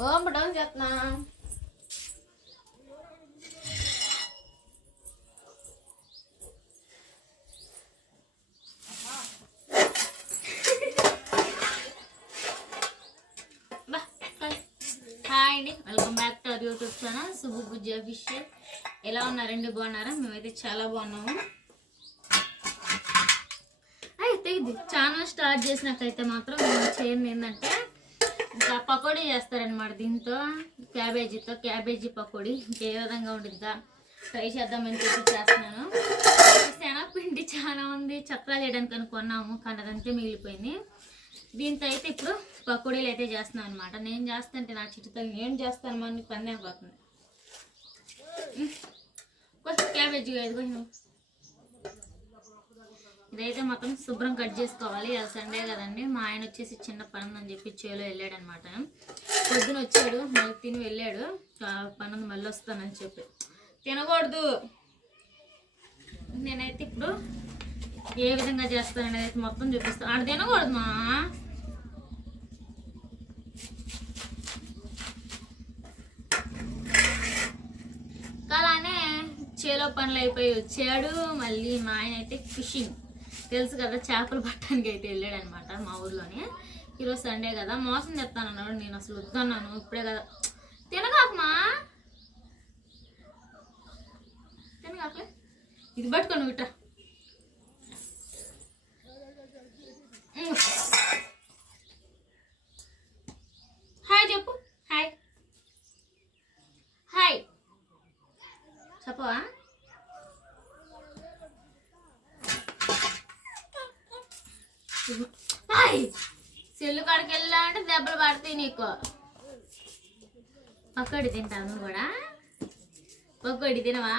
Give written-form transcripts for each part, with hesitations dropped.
ఓం down చేస్తున్నా. Hi అండి, welcome back to our YouTube channel Subbu Bujji official. ఎలా ఉన్నారండి? బాగున్నారా? మేమైతే చాలా బాగున్నాము. అయితే ఇది ఛానల్ స్టార్ట్ చేసినాకైతే మాత్రం చేయండి ఏంటంటే ఇంకా పకోడీ చేస్తారనమాట. దీంతో క్యాబేజీ పకోడీ ఇంకే విధంగా ఉండిద్దా ట్రై చేద్దామని చెప్పి చేస్తున్నాను. శనగపిండి చాలా ఉంది చక్రాలు చేయడానికి అనుకున్నాము, కానీ అదంతే మిగిలిపోయింది. దీంతో అయితే ఇప్పుడు పకోడీలు అయితే చేస్తున్నాను అనమాట. నేను చేస్తాంటే నా చిట్టుతో నేను చేస్తాను మన పని అయిపోతుంది. కొంచెం క్యాబేజీ కొంచెం ఇదైతే మొత్తం శుభ్రం కట్ చేసుకోవాలి. అది సండే కదండి. మా ఆయన వచ్చేసి చిన్న పని అని చెప్పి చేలో వెళ్ళాడు అనమాట. పొద్దున వచ్చాడు, మళ్ళీ తిని వెళ్ళాడు. పని మళ్ళీ వస్తానని చెప్పి తినకూడదు. నేనైతే ఇప్పుడు ఏ విధంగా చేస్తాననేది అయితే మొత్తం చూపిస్తాను. ఆడ తినకూడదు మా అలానే చేలో పనులు అయిపోయి వచ్చాడు. మళ్ళీ మా ఆయన అయితే ఫిషింగ్ తెలుసు కదా, చేపలు పట్టడానికి అయితే వెళ్ళాడు అనమాట మా ఊర్లోనే. ఈరోజు సండే కదా, మోసం చెప్తానన్నాడు. నేను అసలు వద్దన్నాను. ఇప్పుడే కదా తినగాకమా, తినగాకలే. ఇది పట్టుకోను ఇట్రా. హాయ్ చెప్పు. హాయ్ హాయ్ చెప్పవా? సెల్లు కాడికి వెళ్ళా అంటే దెబ్బలు పడతాయి నీకు. పకోడి తింటావు నువ్వు కూడా? పకోడి తినవా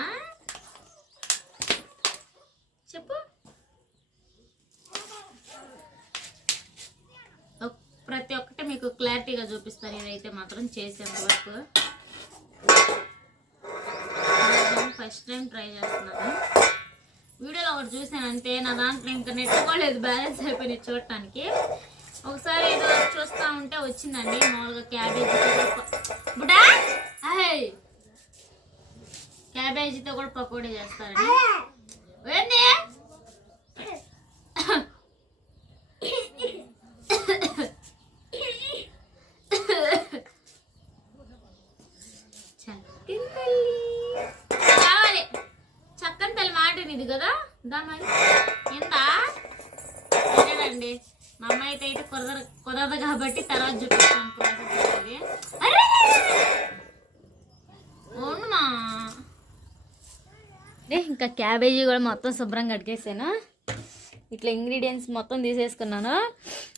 చెప్పు. ప్రతి ఒక్కటి మీకు క్లారిటీగా చూపిస్తాను. ఇదైతే మాత్రం చేసేంత వరకు ఫస్ట్ టైం ట్రై చేస్తున్నాను. వీడియోలో ఒకటి చూసానంటే నా దాంట్లో ఇంకా నెట్ కూడా లేదు, బ్యాలెన్స్ అయిపోయినాయి చూడటానికి. ఒకసారి ఏదో చూస్తూ ఉంటే వచ్చిందండి మామూలుగా క్యాబేజీతో కూడా పకోడీ చేస్తారండి. ఏంది చక్కని తల్లి మాట ఇది కదా. దాని ఎంత తినడండి. మా అమ్మాయి అయితే కుదరదు కాబట్టి తర్వాత చూపిస్తాను. అవునుమా ఇంకా క్యాబేజీ కూడా మొత్తం శుభ్రంగా కడిగేసాను. ఇట్లా ఇంగ్రీడియంట్స్ మొత్తం తీసేసుకున్నాను.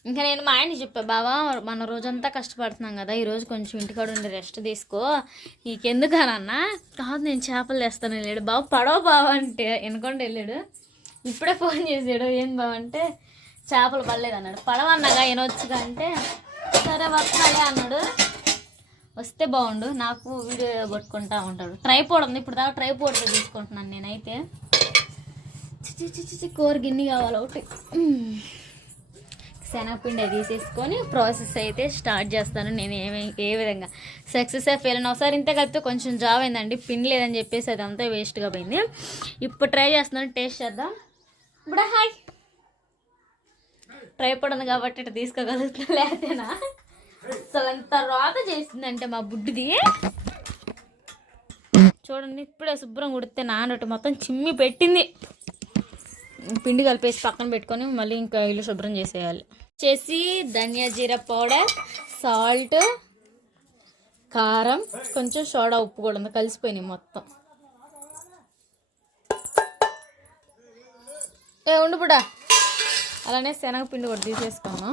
ఇంకా నేను మా ఆయనకి చెప్పా, బావా మన రోజంతా కష్టపడుతున్నాం కదా, ఈరోజు కొంచెం ఇంటికాడ ఉండి రెస్ట్ తీసుకో, నీకెందుకనన్నా. కాదు నేను చేపలు తెస్తాను వెళ్ళాడు. బావ పడవ బావ అంటే వెనుకొండ వెళ్ళాడు. ఇప్పుడే ఫోన్ చేసాడు, ఏం బావ అంటే చేపలు పడలేదు అన్నాడు. పడవన్నాగా వినొచ్చుగా అంటే సరే వస్తాలే అన్నాడు. వస్తే బాగుండు, నాకు వీడియో కొట్టుకుంటా ఉంటాడు. ట్రైపోడ్ ఉంది, ఇప్పుడు దాకా ట్రైపోడ్తో తీసుకుంటున్నాను నేనైతే. కూర గిన్నె కావాలి ఒకటి. శనగపిండి తీసేసుకొని ప్రాసెస్ అయితే స్టార్ట్ చేస్తాను. నేను ఏ విధంగా సక్సెస్ ఫెయిల్ ఒకసారి ఇంత కలిపితే కొంచెం జాబ్ అయిందండి. పిండి లేదని చెప్పేసి అది అంతా వేస్ట్గా పోయింది. ఇప్పుడు ట్రై చేస్తున్నాను, టేస్ట్ చేద్దాం. ఇప్పుడు హాయ్ ట్రైపోడ్ ఉంది కాబట్టి ఇట్లా తీసుకోగలుగుతున్నా, లేతేనా అసలు ఎంత రాత చేసిందంటే మా బుడ్డిది. చూడండి ఇప్పుడే శుభ్రం కుడితే నానొట్టి మొత్తం చిమ్మి పెట్టింది. పిండి కలిపేసి పక్కన పెట్టుకొని మళ్ళీ ఇంకా ఇల్లు శుభ్రం చేసేయాలి. చేసి ధనియా జీరా పౌడర్, సాల్ట్, కారం, కొంచెం సోడా, ఉప్పు కూడా ఉంది, కలిసిపోయినాయి మొత్తం. ఉండు పుడా. అలానే శనగపిండి కూడా తీసేసుకోను.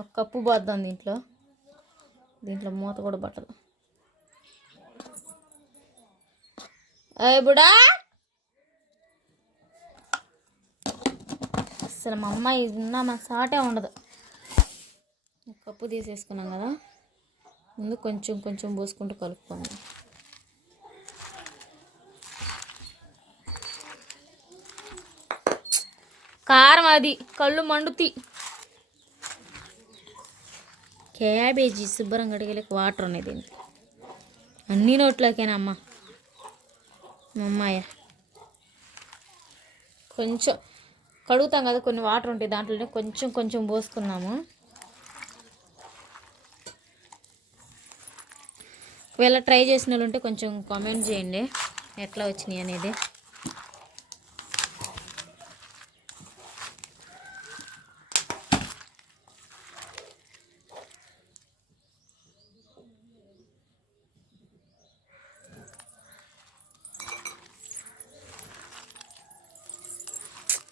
ఒక కప్పు పోద్దాం దీంట్లో మూత కూడా పట్టదు. బుడా అసలు మా అమ్మాయి ఉన్నా మన సాటే ఉండదు. ఒక కప్పు తీసేసుకున్నాం కదా, ముందు కొంచెం కొంచెం పోసుకుంటూ కలుపుకుందాం. కారం అది కళ్ళు మండుతి. క్యాబేజీ శుభ్రం కడిగేలకి వాటర్ ఉన్నాయి దీనికి. అన్నీ నోట్లోకేనా అమ్మ అమ్మాయ. కొంచెం కడుగుతాం కదా, కొన్ని వాటర్ ఉంటాయి దాంట్లోనే కొంచెం కొంచెం పోసుకున్నాము. ఒకవేళ ట్రై చేసిన వాళ్ళు ఉంటే కొంచెం కామెంట్ చేయండి ఎట్లా వచ్చినాయి అనేది.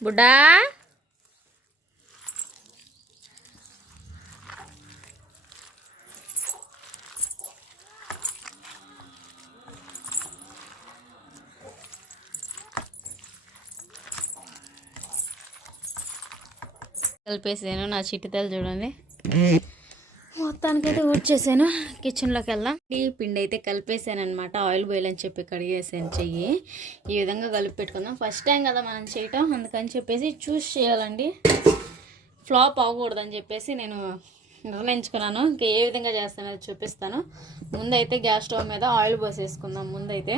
బుడ్డా కలిపేసాను. నా చిట్టితలు చూడండి, మొత్తానికైతే ఊడ్చేసాను. కిచెన్లోకి వెళ్దాం. ఈ పిండి అయితే కలిపేసాను అనమాట. ఆయిల్ బాయిల్ అని చెప్పి కడిగేసాను చెయ్యి. ఈ విధంగా కలిపి పెట్టుకుందాం. ఫస్ట్ టైం కదా మనం చేయటం, అందుకని చెప్పేసి చూస్ చేయాలండి, ఫ్లాప్ అవ్వకూడదని చెప్పేసి నేను నిర్ణయించుకున్నాను. ఇంకా ఏ విధంగా చేస్తానో చూపిస్తాను. ముందైతే గ్యాస్ స్టవ్ మీద ఆయిల్ పోసేసుకుందాం. ముందైతే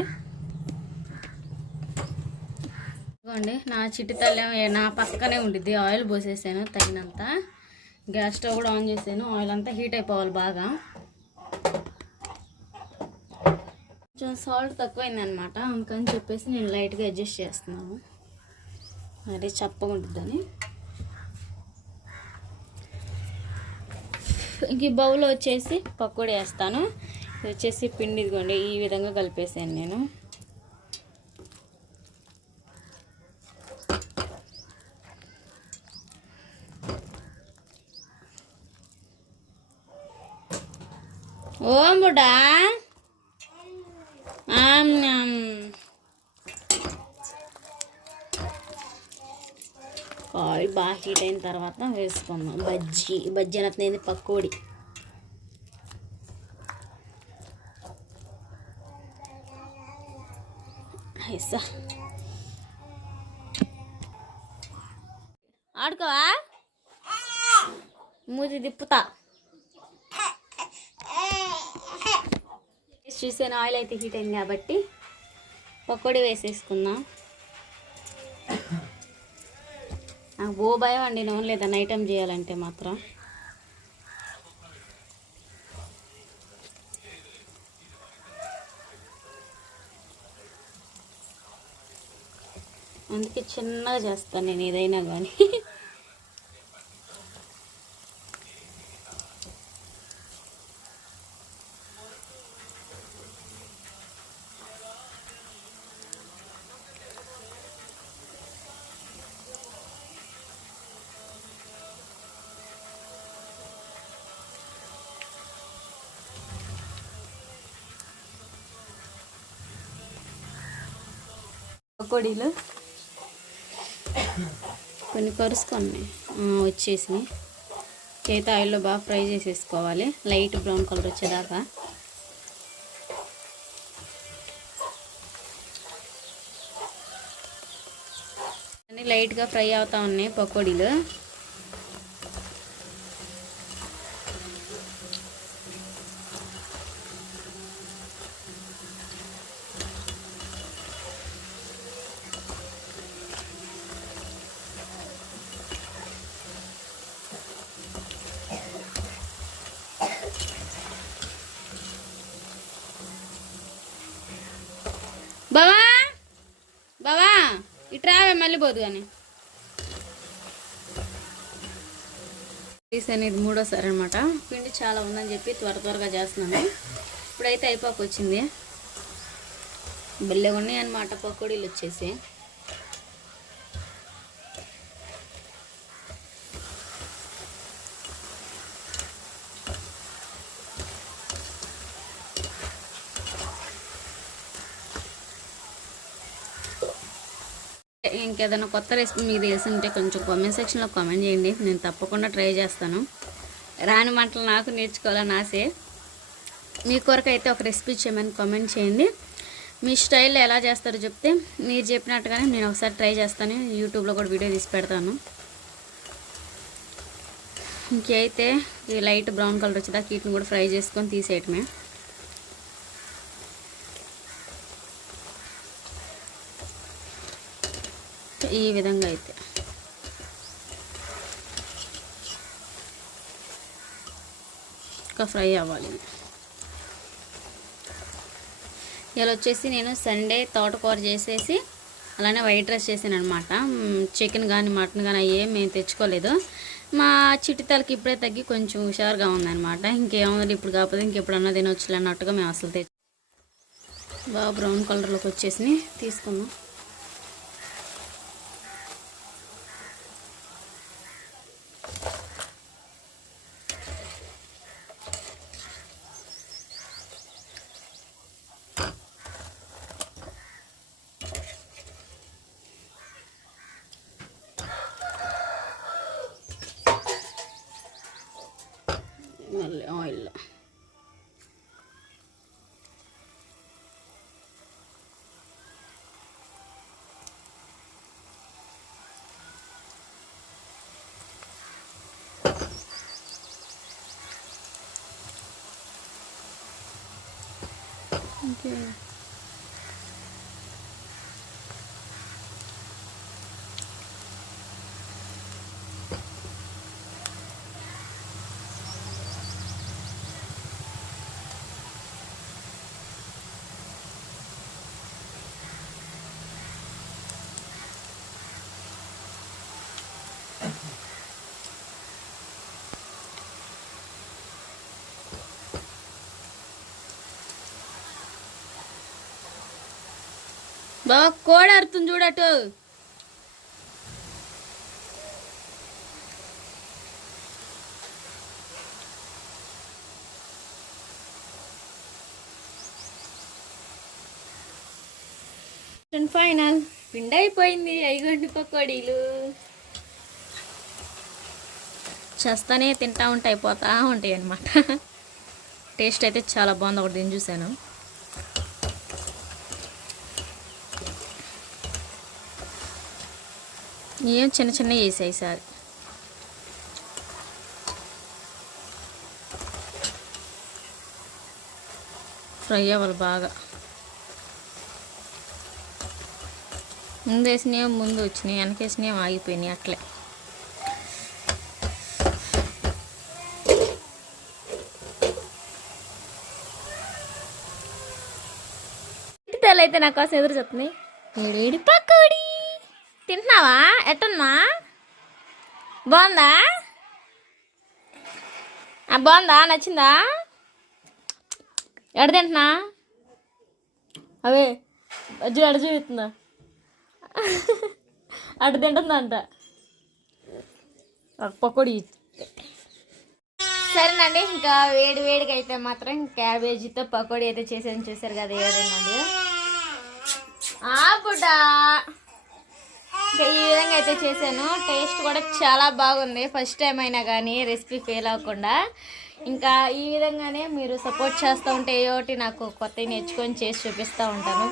ఇదిగోండి, నా చిట్టి తల్లి నా పక్కనే ఉండిద్ది. ఆయిల్ పోసేసాను తగినంత. గ్యాస్ స్టవ్ కూడా ఆన్ చేసాను. ఆయిల్ అంతా హీట్ అయిపోవాలి బాగా. కొంచెం సాల్ట్ తక్కువైందనమాట, అందుకని చెప్పేసి నేను లైట్గా అడ్జస్ట్ చేస్తున్నాను, మరి చప్పగా ఉంటుందని. ఇంక ఈ బౌల్లో వచ్చేసి పకోడీ వేస్తాను. ఇది వచ్చేసి పిండి ఇదిగోండి, ఈ విధంగా కలిపేసాను నేను. ఓం బుడ్డా ఆయిల్ బాగా హీట్ అయిన తర్వాత వేసుకుందాం బజ్జీ అనేది పకోడీ. ఐసా ఆడుకోవా, మూతి తిప్పుతా. చూసాను ఆయిల్ అయితే హీట్ అయింది కాబట్టి పకోడీ వేసేసుకుందాం. నాకు బో భయం అండి నూనె లేదని ఐటమ్ చేయాలంటే మాత్రం. అందుకే చిన్నగా చేస్తాను నేను ఏదైనా కానీ. పకోడీలు కొన్ని కరుసుకొని వచ్చేసినాయి. చేత ఆయిల్లో బాగా ఫ్రై చేసేసుకోవాలి, లైట్ బ్రౌన్ కలర్ వచ్చేదాకా. అన్నీ లైట్గా ఫ్రై అవుతా ఉన్నాయి పకోడీలు. బావా బావా ఇట్రావే మళ్ళీ పోదు కానీ. తీసాను, ఇది మూడోసారి అనమాట. పిండి చాలా ఉందని చెప్పి త్వరగా చేస్తున్నాను. ఇప్పుడైతే అయిపోకొచ్చింది. బెల్లగా ఉన్నాయి అనమాట పకోడీలు వచ్చేసి. ఇంకేదైనా కొత్త రెసిపీ మీకు తెలిసి ఉంటే కొంచెం కామెంట్ సెక్షన్లో కామెంట్ చేయండి, నేను తప్పకుండా ట్రై చేస్తాను. రాని వంటలు నాకు నేర్చుకోవాలని ఆశే. మీ కొరకు అయితే ఒక రెసిపీ చేయమని కామెంట్ చేయండి. మీ స్టైల్లో ఎలా చేస్తారో చెప్తే మీరు చెప్పినట్టుగానే నేను ఒకసారి ట్రై చేస్తాను. యూట్యూబ్లో కూడా వీడియో తీసి పెడతాను. ఇంకైతే ఈ లైట్ బ్రౌన్ కలర్ వచ్చేదాకా వీటిని కూడా ఫ్రై చేసుకొని తీసేయటమే. ఈ విధంగా అయితే ఇంకా ఫ్రై అవ్వాలి. ఇలా వచ్చేసి నేను సండే తోటకూర చేసేసి అలానే వైట్ రైస్ చేశాను అనమాట. చికెన్ కానీ మటన్ కానీ అవి మేము తెచ్చుకోలేదు. మా చిట్టితలకి ఇప్పుడే తగ్గి కొంచెం హుషారుగా ఉందన్నమాట. ఇంకేమన్నా ఇప్పుడు కాకపోతే ఇంకెప్పుడన్నా తినొచ్చులే అన్నట్టుగా మేము అసలు బాగా బ్రౌన్ కలర్లోకి వచ్చేసి తీసుకున్నాం. మళ్ళీ ఆయిల్ ఓకే. బాగా కోడి అరుతుంది చూడటు. ఫైనల్ పిండి అయిపోయింది. 5 గంటల పకోడీలు చేస్తానే తింటా ఉంటే అయిపోతా ఉంటాయి అన్నమాట. టేస్ట్ అయితే చాలా బాగుంది. ఒకటి తిని చూశాను. ఏం చిన్న చిన్న వేసాయి ఈసారి. ఫ్రై అవ్వాలి బాగా. ముందు వేసినవి ముందు వచ్చినాయి, వెనకేసినవి ఆగిపోయినాయి అట్లే. అయితే నా కోసం ఎదురు చెప్తున్నాయి. ఏడేడి పకోడీ తింటున్నావా? ఎట్టున్నా? బాగుందా? బాగుందా? నచ్చిందా? ఎడ తింటున్నా? అవే అజ్జు అడ చూపిస్తుందా? అటు తింటుందంట పకోడీ. సరేనండి, ఇంకా వేడి వేడిగా అయితే మాత్రం క్యాబేజీతో పకోడీ అయితే చేసాను. చూసారు కదా ఏ విధంగా ఉంది. బుడ్డా ఇంకా ఈ విధంగా అయితే చేశాను. టేస్ట్ కూడా చాలా బాగుంది. ఫస్ట్ టైం అయినా కానీ రెసిపీ ఫెయిల్ అవ్వకుండా ఇంకా ఈ విధంగానే మీరు సపోర్ట్ చేస్తూ ఉంటే ఏయోటి నాకు కొత్తవి నేర్చుకొని చేసి చూపిస్తూ ఉంటాను.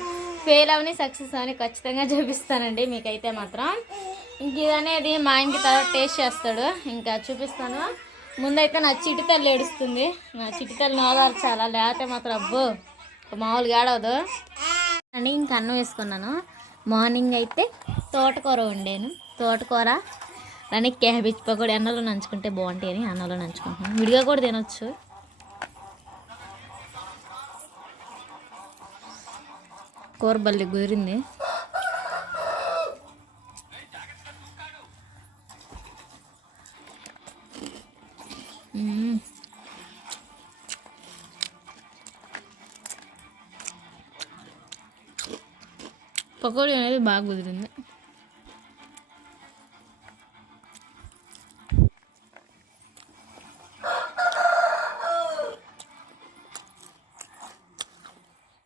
ఫెయిల్ అవని సక్సెస్ అవని ఖచ్చితంగా చూపిస్తానండి మీకైతే మాత్రం. ఇంక ఇదనేది మా ఇంటి తర్వాత టేస్ట్ చేస్తాడు. ఇంకా చూపిస్తాను. ముందైతే నా చిటితల్లి ఏడుస్తుంది. నా చిటితల్లి నోదార్చాలా, లేకపోతే మాత్రం అబ్బో మామూలుగా ఏడవదు అని ఇంక అన్నం వేసుకున్నాను. మార్నింగ్ అయితే తోటకూర వండాను. తోటకూర అని క్యాబేజ్ పకోడీ అన్నంలో నంచుకుంటే బాగుంటాయి అని అన్నంలో నంచుకుంటున్నాను. విడిగా కూడా తినొచ్చు. కూర బల్లి కుదిరింది. పకోడీ అనేది బాగా కుదిరింది.